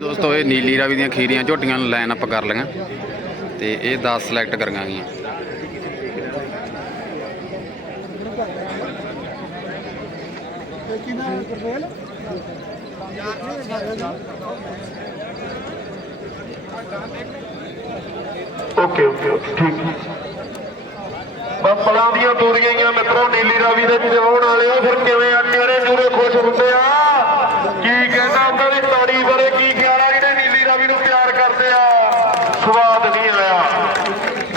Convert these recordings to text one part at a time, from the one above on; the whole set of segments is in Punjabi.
ਦੋਸਤੋ, ਇਹ ਨੀਲੀ ਰਾਵੀ ਦੀਆਂ ਖੀਰੀਆਂ ਝੋਟੀਆਂ ਨੂੰ ਲਾਈਨ ਅਪ ਕਰ ਲਈਆਂ ਤੇ ਇਹ 10 ਸਿਲੈਕਟ ਕਰੀਆਂ ਗਈਆਂ। ਓਕੇ ਓਕੇ ਓਕੇ ਠੀਕ ਬੱਪਲਾਂ ਦੀਆਂ ਤੂਰੀਆਂ ਹੀ ਮਿੱਤਰੋ, ਨੀਲੀ ਰਾਵੀ ਦੇ ਜਵਾਉਣ ਵਾਲਿਓ, ਫਿਰ ਕਿਵੇਂ ਆ? ਕਿਹੜੇ ਜੂਰੇ ਖੁਸ਼ ਹੁੰਦੇ ਆ? ਕੀ ਕਹਿੰਦਾ ਉਹਨਾਂ ਦੀ ਤਾੜੀ ਬਾਰੇ ਕੀ ਖਿਆਲ ਆ ਜਿਹੜੇ ਨੀਲੀ ਰਾਵੀ ਨੂੰ ਪਿਆਰ ਕਰਦੇ ਆ ਸਵਾਦ ਨਹੀਂ ਆਇਆ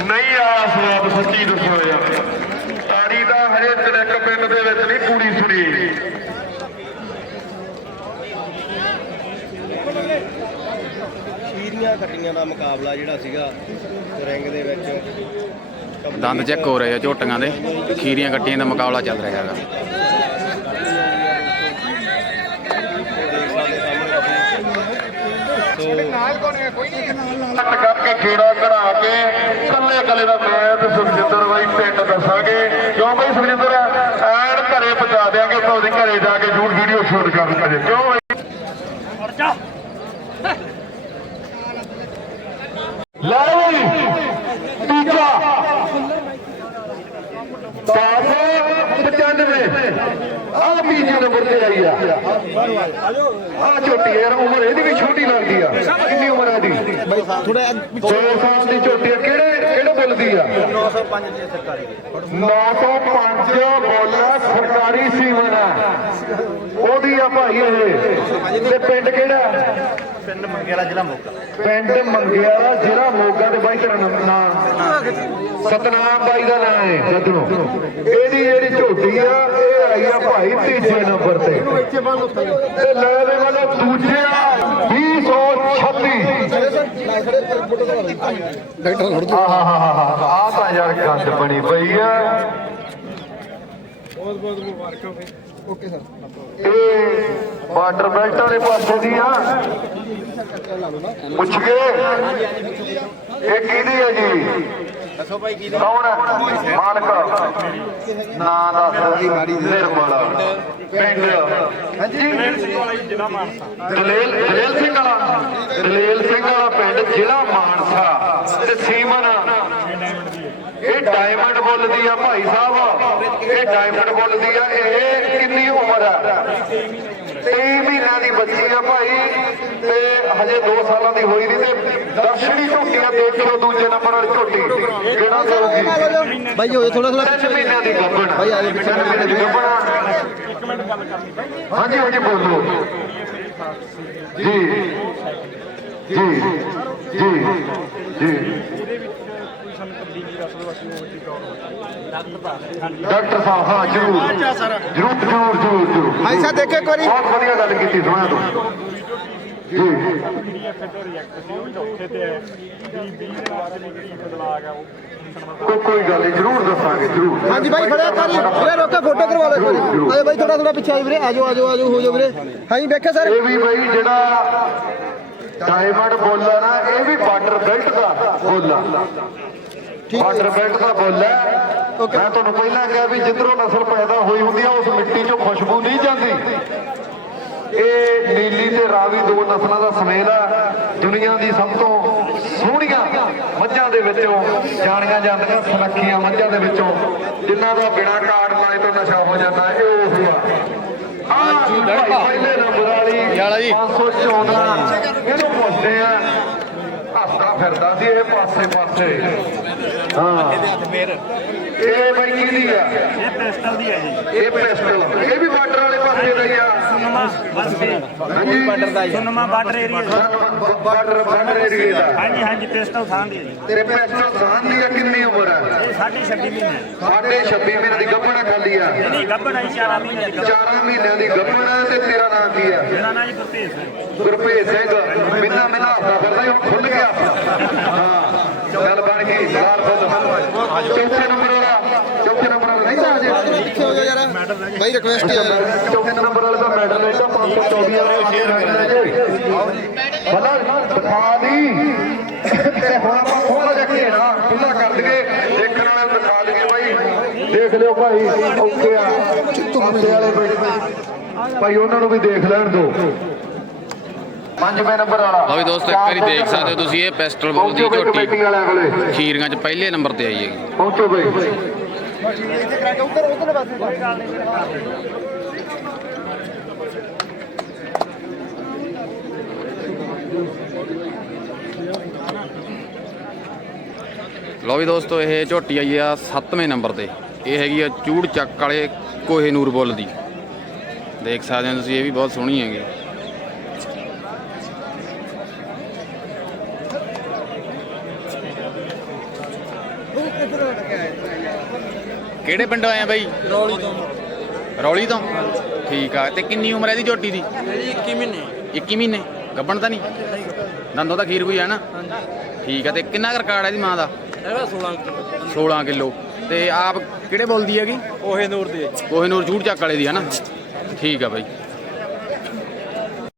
ਨਹੀਂ ਆਇਆ ਸਵਾਦ ਸੱਚੀ ਦੱਸੋ ਯਾਰ ਤਾੜੀ ਦਾ ਹਰੇ ਚਨਕ ਪਿੰਡ ਦੇ ਵਿੱਚ ਨਹੀਂ ਪੂਰੀ ਸੁਣੀ ਖੀਰੀਆਂ ਕੱਟੀਆਂ ਦਾ ਮੁਕਾਬਲਾ ਜਿਹੜਾ ਸੀਗਾ ਰਿੰਗ ਦੇ ਵਿੱਚ? ਦੰਦ ਚੈੱਕ ਹੋ ਰਹੇ ਆ ਝੋਟੀਆਂ ਦੇ। ਖੀਰੀਆਂ ਕੱਟੀਆਂ ਦਾ ਮੁਕਾਬਲਾ ਚੱਲ ਰਿਹਾ ਹੈਗਾ। ਕੱਟ ਕਰਕੇ ਖੇੜਾ ਕਢਾ ਕੇ ਕੱਲੇ ਕੱਲੇ ਦਾ ਮੈਂ ਤੇ ਸੁਖਜਿੰਦਰ ਬਾਈ ਪਿੰਡ ਦੱਸਾਂਗੇ। ਕਿਉਂ ਬਾਈ ਸੁਖਜਿੰਦਰ ਐਨ ਘਰੇ ਪਹੁੰਚਾ ਦਿਆਂਗੇ ਤੁਹਾਡੇ ਘਰੇ ਜਾ ਕੇ ਜੂੜ ਵੀਡੀਓ ਸ਼ੂਟ ਕਰ ਲਾਂਗੇ ਕਿਉਂ ਬਾਈ ਲੈ ਬਈ ਤੀਜਾ 95 ਤੀਜੇ ਨੰਬਰ ਤੇ ਆਈ ਆ? ਆ ਛੋਟੀ ਯਾਰ ਉਮਰ ਇਹਦੀ ਵੀ ਛੋਟੀ ਲੱਗਦੀ ਆ। ਕਿੰਨੀ ਉਮਰ ਆ ਦੀ ਥੋੜਾ 2 ਸਾਲ ਦੀ ਛੋਟੀ ਆ। ਕਿਹੜੇ ਕਿਹੜੇ ਬੁੱਲ ਦੀ ਆ? 905 ਦੀ ਸਰਕਾਰੀ। ਦੀ 905 ਬੋਲਾ ਸਰਕਾਰੀ ਉਹਦੀ ਆ। ਭਾਈ ਇਹ। ਤੇ ਪਿੰਡ ਕਿਹੜਾ? ਪਿੰਡ ਮੰਗੇ ਵਾਲਾ ਜ਼ਿਲ੍ਹਾ ਮੋਗਾ। ਪਿੰਡ ਮੰਗਿਆਲਾ ਜ਼ਿਲ੍ਹਾ ਮੋਗਾ ਤੇ ਬਾਈ ਤੇਰਾ ਨਾਮ ਸਤਨਾਮ ਬਾਈ ਦਾ ਨਾਮ ਹੈ ਜਦਨੋਂ ਇਹਦੀ ਜਿਹੜੀ ਝੋਟੀ ਆ ਇਹ ਆਈ ਆ ਭਾਈ ਤੀਜੇ ਨੰਬਰ ਤੇ। ਤੇ ਲੈ ਦੇ ਵਾਲਾ ਦੂਜੇ ਆ 236 ਆਹ ਹਾ ਹਾ ਹਾ ਆ ਤਾਂ ਯਾਰ ਗੰਦ ਬਣੀ ਪਈ ਆ। ਓਕੇ ਸਰ ਇਹ ਵਾਟਰ ਬੈਲਟ ਵਾਲੇ ਪਾਸੇ ਦੀ ਆ। ਪੁੱਛ ਗਏ ਇਹ ਕਿਹਦੀ ਹੈ ਜੀ? ਦੱਸੋ ਭਾਈ ਕੀ ਕੌਣ ਹੈ ਮਾਲਕ। ਨਾਂ ਦੱਸ, ਨਿਰਮਲ। ਪਿੰਡ। ਹਾਂਜੀ। ਦਲੇਲ ਦਲੇਲ ਸਿੰਘ ਵਾਲਾ। ਦਲੇਲ ਸਿੰਘ ਵਾਲਾ ਪਿੰਡ, ਜ਼ਿਲ੍ਹਾ ਮਾਨਸਾ। ਤੇ ਸੀਮਨ। ਇਹ ਡਾਇਮੰਡ ਬੁੱਲ ਦੀ ਆ, ਭਾਈ ਸਾਹਿਬ। ਇਹ ਡਾਇਮੰਡ ਬੁੱਲ ਦੀ ਆ ਇਹ ਕਿੰਨੀ ਉਮਰ ਆ? 23 ਮਹੀਨਿਆਂ ਦੀ ਬੱਚੀ ਆ ਭਾਈ ਤੇ ਹਜੇ 2 ਸਾਲਾਂ ਦੀ ਹੋਈ ਨਹੀਂ ਤੇ ਦਰਸ਼ਨੀ ਝੋਟੀਆਂ ਦੇਖਿਓ ਦੂਜੇ ਨੰਬਰ ਵਾਲੀ ਝੋਟੀ ਕਿਹੜਾ ਦੇਊਗੀ? ਭਾਈ ਹੋਏ ਥੋੜਾ ਥੋੜਾ ਤਿੰਨ ਮਹੀਨਿਆਂ ਦੀ ਗੱਭਣ ਭਾਈ ਆ ਪਿੱਛੇ। ਤਿੰਨ ਮਹੀਨਿਆਂ ਦੀ ਗੱਭਣ ਹਾਂਜੀ ਹਾਂਜੀ ਬੋਲੋ। ਜੀ ਜੀ ਜੀ ਜੀ। ਡਾਕਟਰ ਸਾਹਿਬ ਹਾਂ ਜਰੂਰ। ਜਰੂਰ ਜਰੂਰ ਜਰੂਰ ਜਰੂਰ। ਭਾਈ ਸਾਹਿਬ ਦੇਖੋ ਇੱਕ ਵਾਰੀ। ਬਹੁਤ ਵਧੀਆ ਗੱਲ ਕੀਤੀ ਸੋਹਣਾ ਤੂੰ। ਜੀ ਕੋਈ ਕੋਈ ਗੱਲ ਨਹੀਂ ਜਰੂਰ ਦੱਸਾਂਗੇ ਜਰੂਰ। ਹਾਂਜੀ ਭਾਈ ਖੜਿਆ ਕਰੀ ਵੀਰੇ ਰੋਕੇ ਫੋਟੋ ਕਰਵਾ ਲਓ ਇੱਕ ਵਾਰੀ। ਆਜੋ ਭਾਈ ਥੋੜਾ ਥੋੜਾ ਪਿੱਛੇ ਆਜੋ ਵੀਰੇ। ਆਜੋ ਆਜੋ ਆਜੋ ਹੋ ਜਾਓ ਵੀਰੇ। ਹਾਂਜੀ ਵੇਖਿਆ ਸਰ। ਇਹ ਵੀ ਬਈ ਜਿਹੜਾ ਡਾਇਮੰਡ ਬੁੱਲ ਆ ਨਾ ਇਹ ਵੀ ਬਾਰਡਰ ਬੈਲਟ ਦਾ ਬੁੱਲ ਬਾਰਡਰ ਬੈਲਟ ਦਾ ਬੁੱਲ ਹੈ। ਮੈਂ ਤੁਹਾਨੂੰ ਪਹਿਲਾਂ ਕਿਹਾ ਵੀ ਜਿੱਧਰੋਂ ਨਸਲ ਪੈਦਾ ਹੋਈ ਹੁੰਦੀ ਆ ਉਸ ਮਿੱਟੀ 'ਚੋਂ ਖੁਸ਼ਬੂ ਨਹੀਂ ਜਾਂਦੀ। ਇਹ ਨੀਲੀ ਤੇ ਰਾਵੀ ਦੋ ਨਸਲਾਂ ਦਾ ਸਮੇਲ ਆ ਦੁਨੀਆ ਦੀ ਸਭ ਤੋਂ ਸੋਹਣੀਆਂ ਮੱਝਾਂ ਦੇ ਵਿੱਚੋਂ ਜਾਣੀਆਂ ਜਾਂਦੀਆਂ ਸੁਨੱਖੀਆਂ ਮੱਝਾਂ ਦੇ ਵਿੱਚੋਂ। ਜਿਨ੍ਹਾਂ ਦਾ ਬਿਨਾ ਕਾਰਡ ਲਾਏ ਤੋਂ ਨਸ਼ਾ ਹੋ ਜਾਂਦਾ ਇਹ ਉਹ ਆ ਆਹ ਪਹਿਲੇ ਨੰਬਰ ਵਾਲੀ 514 ਇਹਨੂੰ ਪੁੱਛਦੇ ਆ ਹੱਸਦਾ ਫਿਰਦਾ ਸੀ ਇਹ ਪਾਸੇ ਪਾਸੇ। ਹਾਂ। ਇਹ ਬਈ ਕਿਹਦੀ ਆ? ਇਹ ਪਿਸਟਲ ਦੀ ਹੈ ਜੀ। ਇਹ ਪਿਸਟਲ। ਇਹ ਵੀ ਬਾਰਡਰ ਵਾਲੇ ਪਾਸੇ ਦਾ ਹੀ ਆ। ਸੁਨਮਾ ਬਸਤੀ ਹਾਂਜੀ। ਬਾਰਡਰ ਦਾ ਹੀ। Sunma border area border border ਏਰੀਏ ਦਾ। ਹਾਂਜੀ ਹਾਂਜੀ ਪਿਸਟਲ ਥਾਂ ਦੀ ਹੈ ਜੀ। ਤੇਰੇ ਪਿਸਟਲ ਸਾਨ ਦੀ ਆ ਕਿੰਨੀ ਉਮਰ ਆ? ਇਹ ਸਾਢੇ 26 ਮਹੀਨੇ ਸਾਡੇ 26 ਮਹੀਨੇ ਦੀ ਗੱਭਣਾ ਖਾਲੀ ਆ। ਨਹੀਂ ਗੱਭਣ ਆਈ 4 ਮਹੀਨੇ ਦੀ ਗੱਭਣ। 4 ਮਹੀਨਿਆਂ ਦੀ ਗੱਭਣਾ ਤੇ ਤੇਰਾ ਨਾਮ ਕੀ ਆ? ਮੇਰਾ ਨਾਂ ਜੀ ਗੁਰਤੇਜ ਸਿੰਘ। ਗੁਰਪ੍ਰੀਤ ਸਿੰਘ। ਮਿੰਨਾ ਮਿੰਨਾ ਹੱਸਦਾ ਫਿਰਦਾ ਸੀ, ਹੁਣ ਖੁੱਲ ਗਿਆ। ਹਾਂ ਗੱਲ ਬਣ ਗਈ ਲਾਲ ਫੁੱਲ ਚੌਥੇ ਨੰਬਰ ਵਾਲਾ ਚੌਥੇ ਨੰਬਰ ਵਾਲਾ। ਨਹੀਂ ਤਾਂ ਅਜੇ ਪਿੱਛੇ ਹੋ ਜਾਓ ਯਾਰ। ਭਾਈ ਰਿਕੁਐਸਟ ਹੈ ਚੌਥੇ ਨੰਬਰ ਵਾਲੇ ਦਾ ਮੈਡਲ ਲੈਦਾ 524 ਵਾਲਾ ਭਲਾ ਦਿਖਾ ਦੀ। ਤੇ ਹੁਣ ਆਪਾਂ ਥੋੜਾ ਜਿਹਾ ਘੇਰਾ ਖੁੱਲਾ ਕਰ ਦਈਏ। ਦੇਖਣ ਵਾਲੇ ਨੂੰ ਦਿਖਾ ਦਈਏ ਭਾਈ ਦੇਖ ਲਿਓ ਭਾਈ ਓਕੇ ਆ। ਪਾਸੇ ਵਾਲੇ ਬੈਠੇ। ਭਾਈ ਉਹਨਾਂ ਨੂੰ ਵੀ ਦੇਖ ਲੈਣ ਦਿਓ। ਪੰਜਵੇਂ ਨੰਬਰ ਵਾਲਾ। ਲਓ ਵੀ ਦੋਸਤੋ ਇੱਕ ਵਾਰੀ ਦੇਖ ਸਕਦੇ ਹੋ ਤੁਸੀਂ ਇਹ ਪਿਸਟਲ ਬੋਲ ਦੀ ਝੋਟੀ। ਖੀਰੀਆਂ 'ਚ ਪਹਿਲੇ ਨੰਬਰ ਤੇ ਆਈ ਹੈਗੀ ਪਹੁੰਚੋ ਬਈ। ਲਓ ਵੀ ਦੋਸਤੋ ਇਹ ਝੋਟੀ ਆਈ ਆ 7ਵੇਂ ਨੰਬਰ ਤੇ। ਇਹ ਹੈਗੀ ਆ ਚੂੜ ਚੱਕ ਵਾਲੇ ਕੋਹੇ ਨੂਰ ਬੁੱਲ ਦੀ। ਦੇਖ ਸਕਦੇ ਹੋ ਤੁਸੀਂ ਇਹ ਵੀ ਬਹੁਤ ਸੋਹਣੀ ਹੈਗੀ। ਕਿਹੜੇ ਪਿੰਡੋਂ ਆਏ ਆ ਬਾਈ? ਰੌਲੀ ਤੋਂ। ਰੌਲੀ ਤੋਂ? ਠੀਕ ਆ। ਤੇ ਕਿੰਨੀ ਉਮਰ ਹੈ ਇਹਦੀ ਝੋਟੀ ਦੀ? ਜੀ 21 ਮਹੀਨੇ। 21 ਮਹੀਨੇ। ਗੱਬਣ ਤਾਂ ਨਹੀਂ? ਦੰਦੋਂ ਤਾਂ ਖੀਰ ਕੋਈ ਹੈ ਨਾ? ਠੀਕ ਆ। ਤੇ ਕਿੰਨਾ ਕੁ ਰਿਕਾਰਡ ਹੈ ਇਹਦੀ ਮਾਂ ਦਾ? ਹੈਗਾ 16 ਕਿਲੋ। 16 ਕਿਲੋ। ਤੇ ਆਪ ਕਿਹੜੇ ਬੋਲਦੀ ਹੈਗੀ? ਉਹੇ ਨੂਰ ਦੇ। ਕੋਹੇ ਨੂਰ ਚੂੜ ਚੱਕ ਵਾਲੇ ਦੀ ਹੈ ਨਾ? ਠੀਕ ਆ ਬਾਈ।